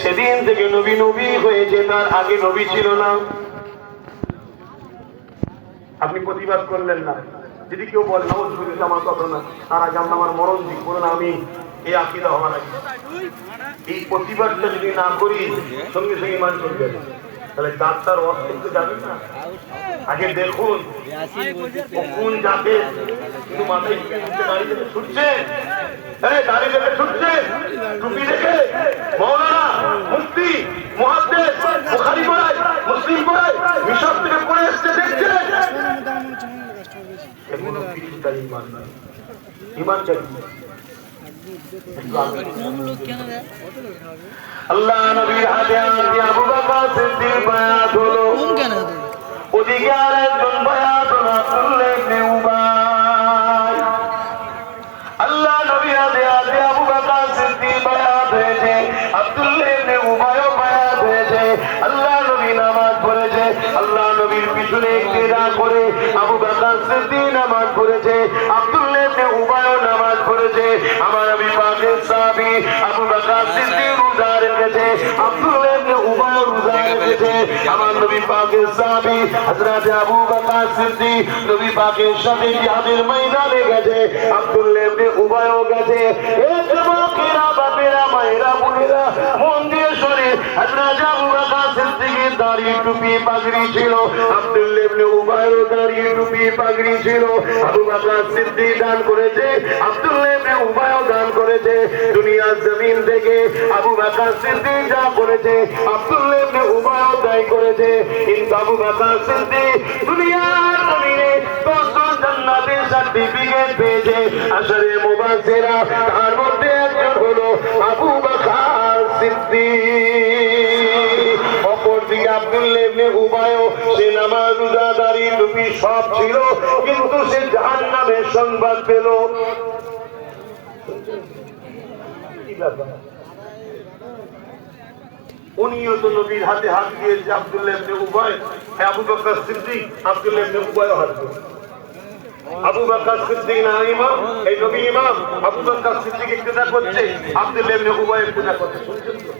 সেদিন থেকে নবী নবী হয়েছে, তার আগে নবী ছিল না। আপনি প্রতিবাদ করলেন না। যদি কেউ বলে না আমার কথা না, তার আগে আমরা আমার মরণ দিক বলুন, আমি এই আকিদা হওয়ার আগে এই প্রতিবাদটা যদি না করি সঙ্গে সঙ্গে ইমান চলে যাবে, তাহলে ডাক্তার অর্থ কিন্তু যাবে না। আগে দেখুন কোন জাতে শুধু মাথায় দাঁড়িয়ে দেখে ছুটছে, দাঁড়িয়ে দেখে ছুটছে, টুপি দেখে মৌলানা মুফতি মুহাদ্দিস বুখারী পড়ায়, মুসলিম পড়ায়, মিশর থেকে পড়ে এসছে দেখছে, এগুলো কিছু তার ইমান নয়। ইমান চাই আল্লাহ নবীর হাতে আবু বকর সিদ্দিক বায়াত হলো, ওদিকে আরেকজন বায়াত হলো আব্দুল্লাহ ইবনে উবাই। আল্লাহ নবীর হাতে আবু বকর সিদ্দিক বায়াত হয়েছে, আব্দুল্লাহ ইবনে উবাইও বায়াত হয়েছে। আল্লাহ নবী নামাজ পড়েছে, আল্লাহ নবীর পিছনে ইক্তেদা করে আবু বকর সিদ্দিক নামাজ পড়েছে, আব্দুল্লাহ ইবনে উবাইও নামাজ পড়েছে। আমার নবী পাকের সাহাবী আবু বকর সিদ্দিক রোজা রেখেছে, আব্দুল্লাহ ইবনে উবাইও রোজা রেখেছে। আমার নবী পাকের সাহাবী হযরত আবু বকর সিদ্দিক নবী পাকের সাথে জিহাদের ময়দানে গেছে, আব্দুল্লাহ ইবনে উবাইও গেছে। এই যুবকেরা, বাপেরা, মায়েরা, বোনেরা, মন দিয়ে শুনে, হযরত আবু বকর সিদ্দিকের দাড়ি, টুপি, পাগড়ি ছিল, আব্দুল্লাহ ইবনে উবাইও দাড়ি, টুপি, পাগড়ি ছিল। আবু বকর সিদ্দিক দান করেছে, আব্দুল্লাহ ইবনে উবাইও দান করেছে। দুনিয়ার জমিন থেকে আবু বকর সিদ্দিক যা করেছে, আব্দুল্লাহ ইবনে উবাইও তাই করেছে। কিন্তু আবু বকর সিদ্দিক দুনিয়ার জমিনে 10 জান্নাতের সার্টিফিকেট পেয়েছে। আসরে মুবাশশিরা, তার মধ্যে একজন হলো আবু বকর সিদ্দিক। অপরদিকে আব্দুল্লাহ ইবনে উবাইও, সে নামাজ, রোজা, দাড়ি, টুপি সব ছিল, কিন্তু সে জাহান্নামের সংবাদ পেল। উনিও তো নবীর হাতে হাত দিয়েছে, আব্দুল্লাহ ইবনে উবাই, আবু বকর সিদ্দিক, আব্দুল্লাহ ইবনে উবাইও হাত দিয়েছে। আবু বকর সিদ্দিক না ইমাম, এই নবী ইমাম, আবু বকর সিদ্দিক ইক্তেদা করছে, আব্দুল্লাহ ইবনে উবাই ইক্তেদা করছে। শুনছেন তো?